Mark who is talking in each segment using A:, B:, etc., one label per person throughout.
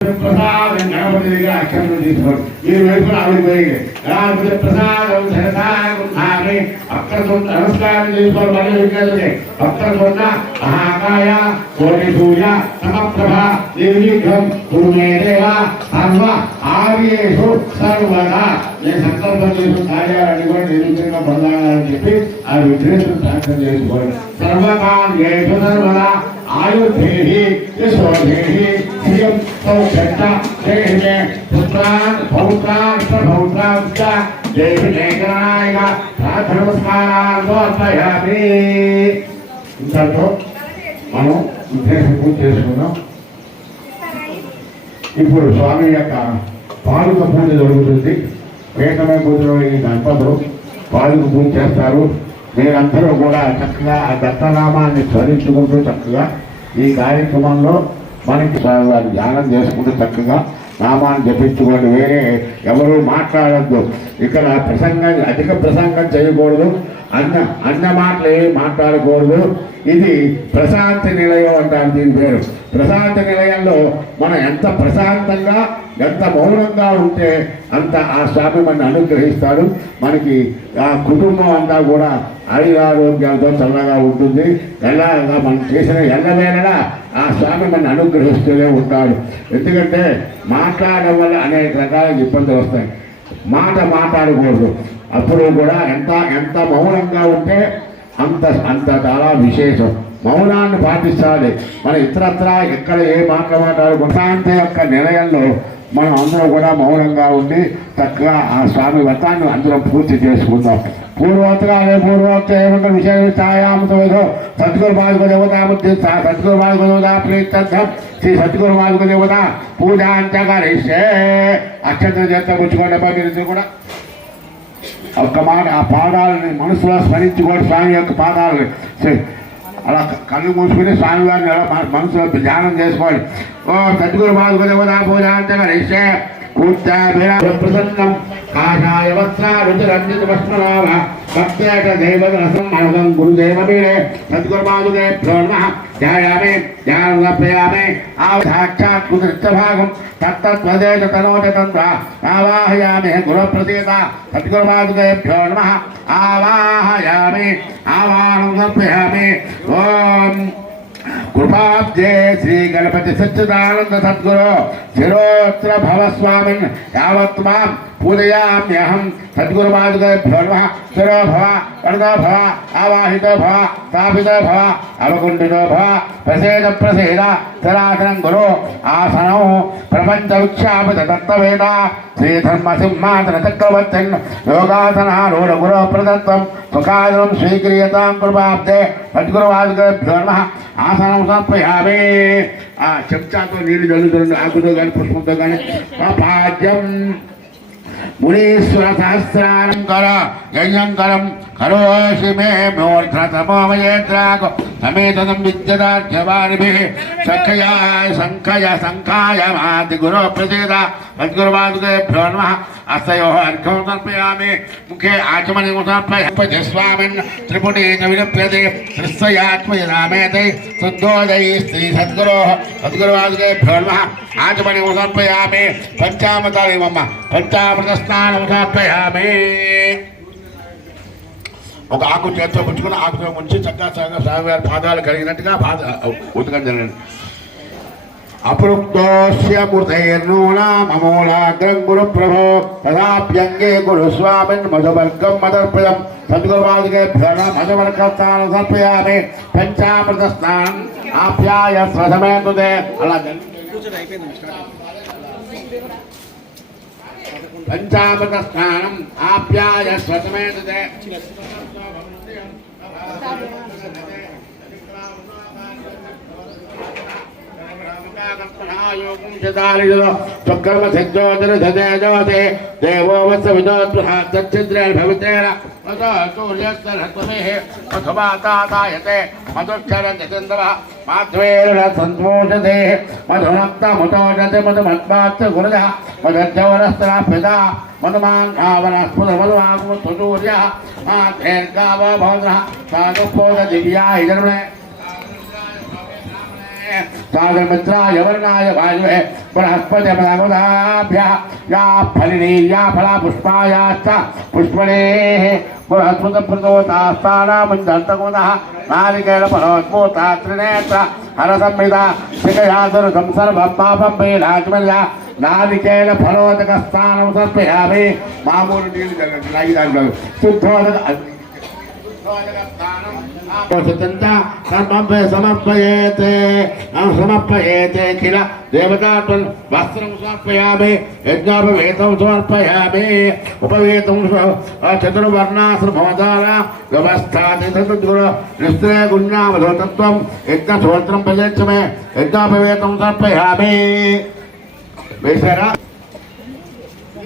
A: ప్రసాదం గణపతి దగ్గర అక్షరం తీసుకోండి మీరు వైపున ఆవిడ పోయి గణపతి ప్రసాదం సరసారి అక్కడ నమస్కారం చేసుకోండి మళ్ళీ విజ్ఞానికి అక్కడ కొన్న మహాకాయ కోటి సూర్య సమప్రభ నిర్విఘ్నం కురుమే దేవ సర్వ ఆర్యేషు సర్వదా నేను సంకల్పం చేసిన కార్యాలన్నీ కూడా నిర్విఘ్నంగా పొందాలని చెప్పి ఆ విఘ్నేశ్వరు సాక్షం చేసుకోండి సర్వకార్యేషు సర్వదా ఆయుధేహి యశోధేహి శ్రియం సౌఖ్యత దేహిమే పుత్రాన్ ఇంతతో మనం ఉద్దేశం పూజ చేసుకున్నాం ఇప్పుడు స్వామి యొక్క పాలుక పూజ జరుగుతుంది వేకమే పూజలో ఈ దంపతులు పాలుక పూజ చేస్తారు మీరందరూ కూడా చక్కగా ఆ దత్తనామాన్ని స్మరించుకుంటూ చక్కగా ఈ కార్యక్రమంలో మనకి వారి ధ్యానం చేసుకుంటూ చక్కగా నామాన్ని జపించుకోండి. వేరే ఎవరు మాట్లాడద్దు. ఇక్కడ ప్రసంగం అధిక ప్రసంగం చేయకూడదు. అన్న అన్న మాటలు ఏమి మాట్లాడకూడదు. ఇది ప్రశాంత నిలయం అంటారు దీని పేరు. ప్రశాంత నిలయంలో మనం ఎంత ప్రశాంతంగా ఎంత మౌనంగా ఉంటే అంత ఆ స్వామి మన అనుగ్రహిస్తాడు. మనకి ఆ కుటుంబం అంతా కూడా ఆయురారోగ్యాలతో చల్లగా ఉంటుంది. ఎలా మనం చేసిన ఎల్లవేళలా ఆ స్వామి మన అనుగ్రహిస్తూనే ఉంటాడు. ఎందుకంటే మాట్లాడడం వల్ల అనేక రకాల ఇబ్బందులు వస్తాయి. మాట మాట్లాడకూడదు. అప్పుడు కూడా ఎంత ఎంత మౌనంగా ఉంటే అంత అంత చాలా విశేషం. మౌనాన్ని పాటించాలి. మన ఇతరత్ర ఎక్కడ ఏ మాటలు మాట్లాడు యొక్క నిలయంలో మనం అందరం కూడా మౌనంగా ఉండి చక్కగా ఆ స్వామి వ్రతాన్ని అందరం పూర్తి చేసుకుందాం. పూర్వోత్తగా అదే పూర్వోత్తర ఏమంటారు విశేష ఛాయామతో సద్గురు మాదిక దేవత బుద్ధి సద్గురు మాదిక దేవత ప్రీత్యర్థం. శ్రీ సద్గురు మాదిక దేవత పూజ అంతకరిస్తే అక్షంతరం చేత పుచ్చుకోండి అబ్బా కూడా ఒక్క మాట ఆ పాదాలని మనసులో స్మరించుకోండి స్వామి యొక్క పాదాలని. అలా కళ్ళు మూసుకుని స్వామివారిని అలా మనసులో ధ్యానం చేసుకోవాలి ఓ సద్గురు మాధుక దేవతా పూజ అంతకరిస్తే ప్రసన్నం. కాషాయ వస్త్రారుచిరంజిత వస్త్రనామ భక్తేట దైవదరసం మనసం గురుదేవమీడే సద్గురుమాదుదేభ్యో నమః. ధ్యాయామి ధ్యానం సమర్పయామి ఆవధాక్షాత్ కుదృష్టభాగం తత్తత్వదేశ తనోజ తంత్ర ఆవాహయామి గురుప్రతీత సద్గురుమాదుదేభ్యో నమః. ఆవాహయామి ఆవాహం సమర్పయామి. ఓం కృపాబ్జే శ్రీ గణపతి సచ్చిదానంద సద్గురు శిరోత్ర భవ స్వామిన్ యావత్ మాం పూజయామ్యహం సద్గురు భవ వరదో భవ ఆవాహితో భవ స్థాపితో భవ అవకుంఠితో భవ ప్రసేద ప్రసేద స్థిరాసనం గురు ఆసనం ప్రపంచ ఉచ్చాపిత దత్తవేద శ్రీధర్మ సింహాసన చక్రవర్తిన్ యోగాసనారూఢ గురు ప్రదత్తం సుఖాసనం స్వీక్రియతాం కృపాబ్దే సద్గురు నమ ఆసనం సమర్పయామి ఆ చెంచాతో నీళ్ళు జల్లుతుంది ఆకుతో కానీ పుష్పంతో కానీ పాద్యం మునీశ్వర సహస్రానం కర యజ్ఞంకరం కరోషి మే మూర్ధతమోమయేత్రాకు సమేతనం విద్యదార్ఘ్యవారిభిः సఖయాయ సంఖయ సంఖాయ మాతి గురో ప్రసీద సద్గురువాదుదేభ్యో నమః. అస్తయో అర్ఘ్యం సమర్పయామి. ముఖే ఆచమని సమర్పయ. స్వామిన్ త్రిపుటీన విలప్యతే త్రిస్వయాత్మయ రామేతై శుద్ధోదై శ్రీ సద్గురో. సద్గురువాదుదేభ్యో నమః. ఆచమని సమర్పయామి. పంచామృతాలు మమ్మ పంచామృత స్నానం సమర్పయామి. ఒక ఆకు చేతితో పుచ్చుకుని ఆకుతో ముంచి చక్కగా చక్కగా స్వామివారి పాదాలు కలిగినట్టుగా పాద ఉతకం జరిగింది. అపృక్తోస్య మూర్తైర్నూనామూలాగ్రం గురు ప్రభో తదాప్యంగే గురు స్వామిన్ మధువర్గం మదర్పయం సద్గురువాదికేభ్యో మధువర్గస్థానం సమర్పయామి. పంచామృత స్నానం ఆప్యాయ స్వసమేతుదే అలా పంచామృత స్నానం ఆప్యాయ స్వసమేతుదే Thank you. చుక్కర్మ సిద్ధోదర ధదేజోతే దేవో వత్స విదోద్భవిత్రేణ భవితేన సూర్యస్తరత్వమేః మధుమాతాయతే మధుక్షరంజచంద్ర మాధ్వేరుణ సంతోషతే మధుమక్తముతోషతే మధుమత్మాత్ర గురుద మధుర్జవరస్త్రాపిత మధుమాన్వనస్ఫుట మధుమాకు सागरमित्राय वर्णाय वायुवे बृहस्पतिमदाभ्य या फलिनी या फला पुष्पायाश्च पुष्पणेः बृहस्पतिप्रदोतास्थानामञ्जन्तकुमतः नारिकेलफलोद्भूता त्रिनेत्र हरसंहिता शिखयादुर्गं सर्वं पापं वेलाज्मल्या నారికేళ ఫలోదక స్థానం సమర్పయామి మామూలు నీళ్ళు జరగండి లాగి దాంట్లో శుద్ధోదక సమర్పయేతే సమర్పయేతే కిల దేవతాత్మన్ వస్త్రం సమర్పయామి యజ్ఞోపవేతం సమర్పయామి ఉపవేతం చతుర్వర్ణాశ్రమోదార వ్యవస్థాతి నిస్త్రే గుణామధోతత్వం యజ్ఞసోత్రం ప్రయచ్చమే యజ్ఞోపవేతం సమర్పయామి వేశారా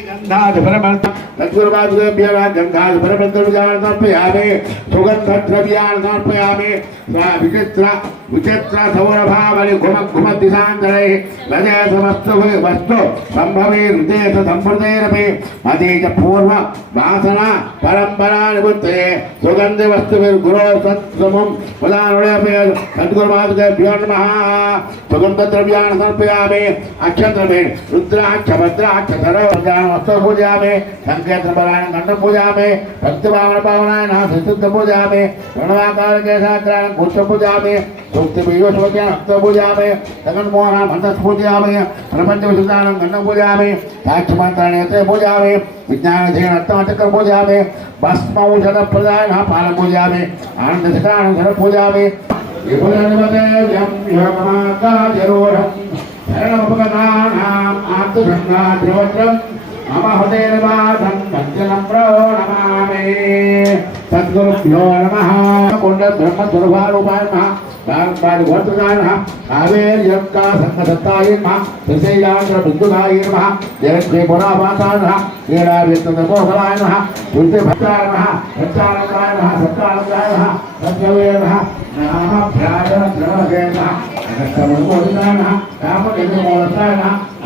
A: గంధాధిపరమంత్రవ్యాన్ని సుగంధద్రవ్యాన్ని సమర్పయామి విచిత్ర విచిత్ర సౌరభావని గుమ గుమ దిశాంతరై లజయ సమస్త వస్తు సంభవే హృదయ సంప్రదైరపి అదీచ పూర్వ వాసన పరంపరా నివృత్తే वस्त्र पूजा में संकेत नारायण कंठ पूजा में भक्ति भावना पावनाय ना सिद्ध पूजा में प्रणवाकार के केशाग्राण कुछ पूजा में सूक्ति बीजोष्वत्यान हस्त पूजा में तगन मोहना मंत्र पूजा में प्रपंच विशुद्धान गंड पूजा में साक्ष मंत्र नेत्र पूजा में विज्ञान जीवन अर्थमचक्र पूजा में भस्म औषध प्रदान पाल पूजा में आनंद शिखरानंद पूजा में विपुलमाता जरोरम धरणोपकथानाम् आत्मसङ्गाद्रवत्रम् మమ హృదయనివాసం పంచనం ప్రణమామి సద్గురుభ్యో నమః కొండ బ్రహ్మ స్వరూపాయ నమః దానపాది వర్తకాయ నమః కావేర్యంకా సంగసత్తాయ నమః త్రిశైలాంధ్ర బిందుకాయ నమః జగత్తే పురాపాతాయ నమః క్రీడా విత్తమోహలాయ నమః తుల్సి భక్తాయ సత్యవే నామభ్యాయ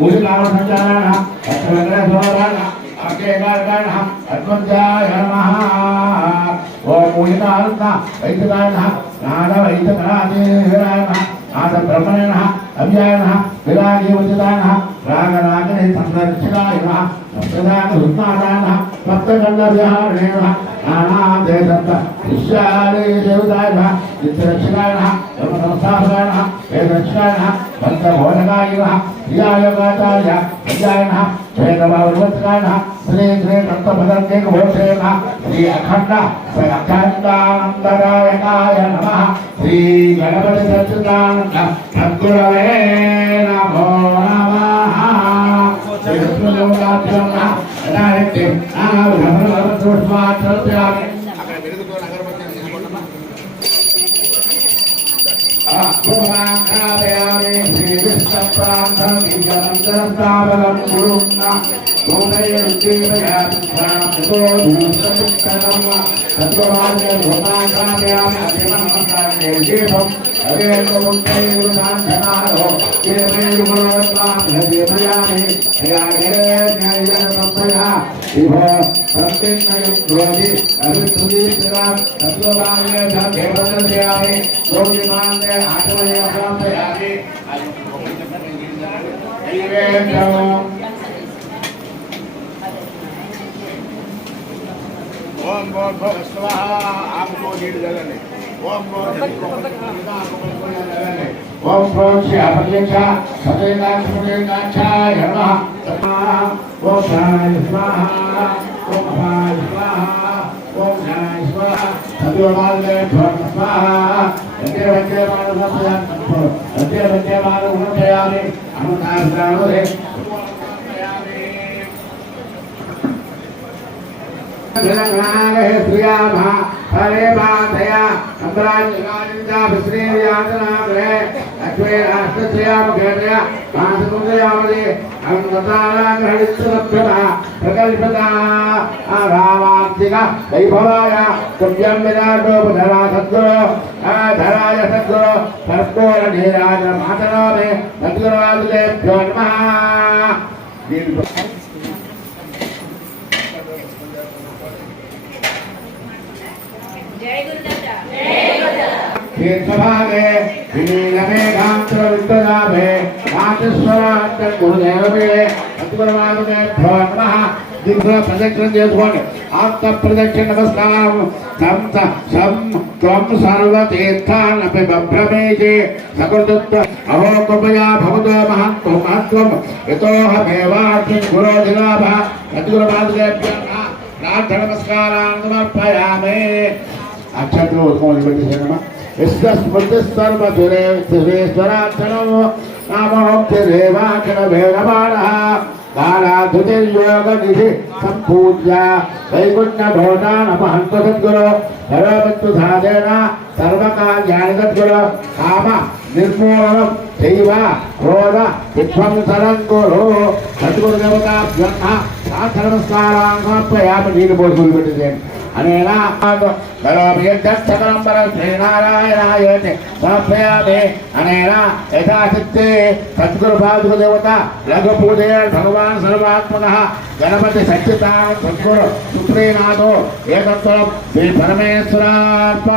A: నామకాయ నమః హరే రత్న సర్వాంశాయ నమః అత్తాపే స్వరూపే ఓం మూలికారుణ నాద వైద్యకరాదేవాయ నాద బ్రహ్మణే నమః అవ్యాయ నమః విరాగే నమః రాగరాగనే సంరక్షకాయ నమః సప్తదాన రుద్నాదాయ నమః సప్తగంధవ్యాహరణే నమః నానాదే సప్త విశ్వాలే దేవతాయ నమః నమః నమః నమః పంచభోజకాయ ప్రియాయ క్రియాయోగాచార్య అధ్యాయ నమః శ్రీ శ్రీ కంఠభద్రే ఘోషేణ శ్రీ అఖండ శ్రీ అఖండానందరాయకాయ నమ శ్రీ గణపతి సచ్చిదానంద సద్గురవే నమో నమ. శ్రీ విష్ణుదేవతాభ్యో నమః యథాశక్తి నానావిధ ఆత్మనాథయామి శ్రీ విష్ణు ప్రాంతం. దివ్యమంత్రస్థావరం గురున్న ఆత్మయామి ఓం గోర్ భగస్వః ఆత్మో నీడు జగన్నే ఓం గోర్ ఓం క్రోం శ్రీ అపర్యక్ష సతేకాక్షాయ నమ. ఓం హరే మాతయ అంతరాజ్ఞాన శ్రీ వ్యాసనాగ్రహే ప్రకల్పతారామాంతిక వైభవాయ తుభ్యం
B: విరాటోపధరా సద్గురు
A: ధరాయ సద్గురు సర్గోర నీరాజ మాతనోమే సద్గురాజులేభ్యో నమ తీర్థభాగే చేసుకోండి ఆత్మ ప్రదక్షిణ నమస్కారం. తం సం అహో కృపయా భవతో మహత్వ మహత్వం. యతోహ ప్రార్థ నమస్కారాన్ని సమర్పయామే. అక్షత్రం ఉత్సవం నిబంధించమ్మా యస్య స్మృతి సర్వసురే సంపూజ్య వైకుంఠ సద్గురు. సర్వమత్తు సర్వకార్యాణి సద్గురు. కామ నిర్మూలనం చైవ క్రోధ విధ్వంసనం కురు సద్గురు దేవతాభ్యర్థ ప్రార్థన నమస్కారాన్ని సమర్పయామి. నీళ్ళు పోసుకుని పెట్టేసేయండి అనేనా బలోభియర్థకరం పర శ్రీనారాయణాయతి సమర్పయామి అనేన యథాశక్తి సద్గురు పాదుకు దేవత లఘుపూజే భగవాన్ సర్వాత్మన గణపతి సత్యతాం సద్గురు సుప్రీనాథో ఏకత్వం శ్రీ పరమేశ్వరార్పణమస్తు